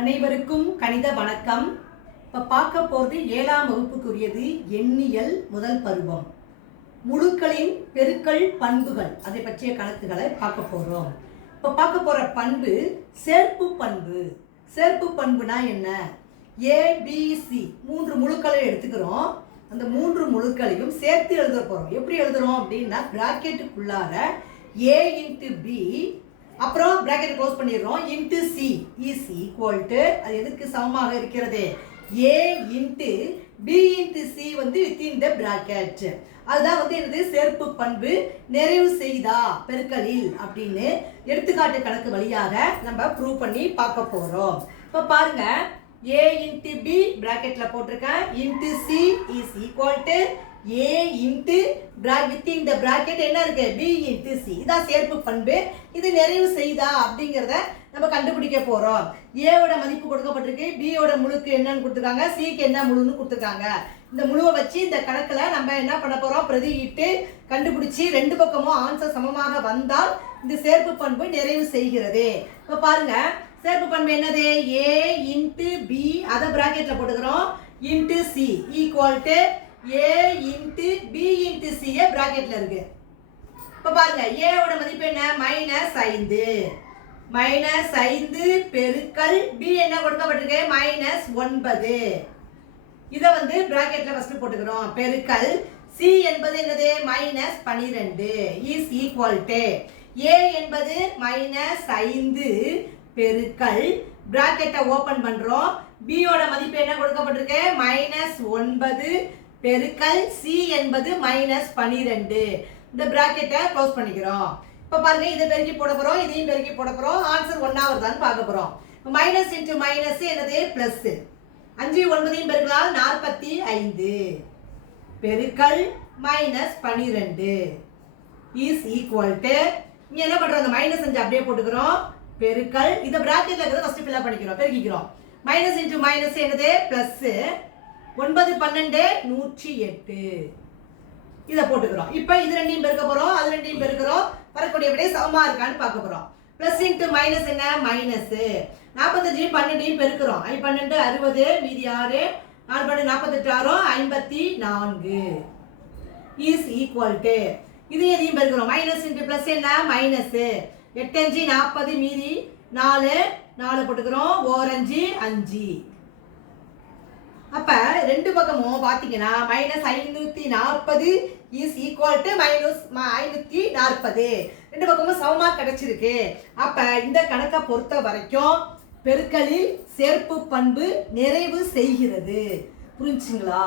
அனைவருக்கும் கணித வணக்கம். இப்போ பார்க்க போகிறது ஏழாம் வகுப்புக்குரியது எண்ணியல் முதல் பருவம். முழுக்களின் பெருக்கல் பண்புகள் அதை பற்றிய கணக்குகளை பார்க்க போகிறோம் இப்போ பார்க்க போகிற பண்பு சேர்ப்பு பண்பு. சேர்ப்பு பண்புனா என்ன? ஏபிசி மூன்று முழுக்களை எடுத்துக்கிறோம். அந்த மூன்று முழுக்களையும் சேர்த்து எழுத போகிறோம் எப்படி எழுதுகிறோம் அப்படின்னா ப்ராக்கெட்டுக்குள்ளார ஏ இன்ட்டு பி அப்புறம் பிராக்கெட் க்ளோஸ் பண்ணிடுறோம். Into C is equal to அது எதுக்கு சமமாக இருக்கிறது? A into B into C வந்து வித்தின் த பிராக்கெட் அதுதான் வந்து என்னது? சேர்ப்பு பண்பு. நிறைவு செய்தா பெருக்கலில் அப்படின்னு எடுத்துக்காட்டு கணக்கு வழியாக நம்ம ப்ரூவ் பண்ணி பார்க்க போகிறோம் இப்போ பாருங்கள் ஏ இன்ட்டு பி ப்ராக்கெட்டில் போட்டிருக்கேன். Into C is equal to A into with இந்த ப்ராக்கெட் என்ன இருக்கு? பி இன்ட்டு சி இதான் சேர்ப்பு பண்பு. இது நிறைவு செய்தா அப்படிங்கிறத நம்ம கண்டுபிடிக்க போகிறோம் ஏவோட மதிப்பு கொடுக்கப்பட்டிருக்கு. பியோட முழுக்கு என்னன்னு கொடுத்துருக்காங்க. சிக்கு என்ன முழுன்னு கொடுத்துருக்காங்க. இந்த முழுவை வச்சு இந்த கணக்கில் நம்ம என்ன பண்ண போகிறோம் பிரதியிட்டு கண்டுபிடிச்சி ரெண்டு பக்கமும் ஆன்சர் சமமாக வந்தால் இந்த சேர்ப்பு பண்பு நிறைவு செய்கிறது. இப்போ பாருங்க. சேர்ப்பு பண்பு என்னது? ஏ இன்ட்டு பி அதை பிராக்கெட்ல போட்டுக்கிறோம். Into C equal to A into B into C பிராக்கெட்ல இருக்கு. இப்போ பாருங்க ஏவோட மதிப்பு என்ன? மைனஸ் ஐந்து. மைனஸ் ஐந்து பெருக்கல் பி என்ன கொடுக்கப்பட்டிருக்கு? மைனஸ் ஒன்பது. இதை வந்து பிராக்கெட்ல ஃபர்ஸ்ட் போட்டுக்கிறோம். பெருக்கல் சி என்பது என்னது? மைனஸ் பனிரெண்டு. இஸ் ஈக்குவல் டு ஏ என்பது மைனஸ் ஐந்து. பெருக்கல் பிராக்கெட்டை ஓப்பன் பண்ணுறோம் பியோட மதிப்பு என்ன கொடுக்கப்பட்டிருக்கு? மைனஸ் ஒன்பது பெருக்கல் சி என்பது மைனஸ் பனிரெண்டு. இந்த பிராக்கெட்டை க்ளோஸ் பண்ணிக்கிறோம். இப்போ பாருங்க இதை பெருக்கி போட போகிறோம் இதையும் பெருக்கி போட போகிறோம் ஆன்சர் ஒன்னா வருதான்னு பார்க்க போகிறோம் மைனஸ் இன்ட்டு மைனஸ் என்னது? பிளஸ் அஞ்சு ஒன்பதையும் பெருக்கலாம் நாற்பத்தி ஐந்து. பெருக்கல் மைனஸ் பனிரெண்டு. இஸ் ஈக்குவல் டு இங்கே என்ன பண்ணுறோம் அந்த மைனஸ் அஞ்சு அப்படியே போட்டுக்கிறோம். பெருக்கல். இந்த பிராக்கெட்ல இருக்கிறத ஃபர்ஸ்ட் ஃபில் பண்ணிக்கிறோம். பெருக்கிக்கிறோம். மைனஸ் இன்ட்டு மைனஸ் என்னது? பிளஸ் ஒன்பது பன்னெண்டு நூற்றி எட்டு. இதை போட்டுக்கிறோம். இப்போ இது ரெண்டையும் பெருக்க போகிறோம் அது ரெண்டையும் பெருக்கிறோம். வரக்கூடிய விட சமமாக இருக்கான்னு பார்க்க போகிறோம் ப்ளஸ் இன்ட்டு மைனஸ் என்ன? மைனஸ் நாற்பத்தஞ்சையும் பன்னெண்டையும் பெருக்கிறோம். ஐ பன்னெண்டு அறுபது மீதி ஆறு. ஆறு பன்னெண்டு நாற்பத்தெட்டு ஆறும். ஐம்பத்தி நான்கு. இஸ் ஈக்குவல் டு இது எதையும் பெருக்கிறோம். மைனஸ் இன்ட்டு ப்ளஸ் என்ன? மைனஸ் எட்டஞ்சு நாற்பது மீதி நாலு நாலு போட்டுக்கிறோம். ஓரஞ்சு அஞ்சு. அப்போ ரெண்டு பக்கமும் பார்த்தீங்கன்னா மைனஸ் ஐநூற்றி நாற்பது இஸ் ஈக்குவல் டு மைனஸ் ஐநூற்றி நாற்பது. ரெண்டு பக்கமும் சமமாக கிடச்சிருக்கு. அப்போ இந்த கணக்கை பொறுத்த வரைக்கும் பெருக்களில் சேர்ப்பு பண்பு நிறைவு செய்கிறது. புரிஞ்சுங்களா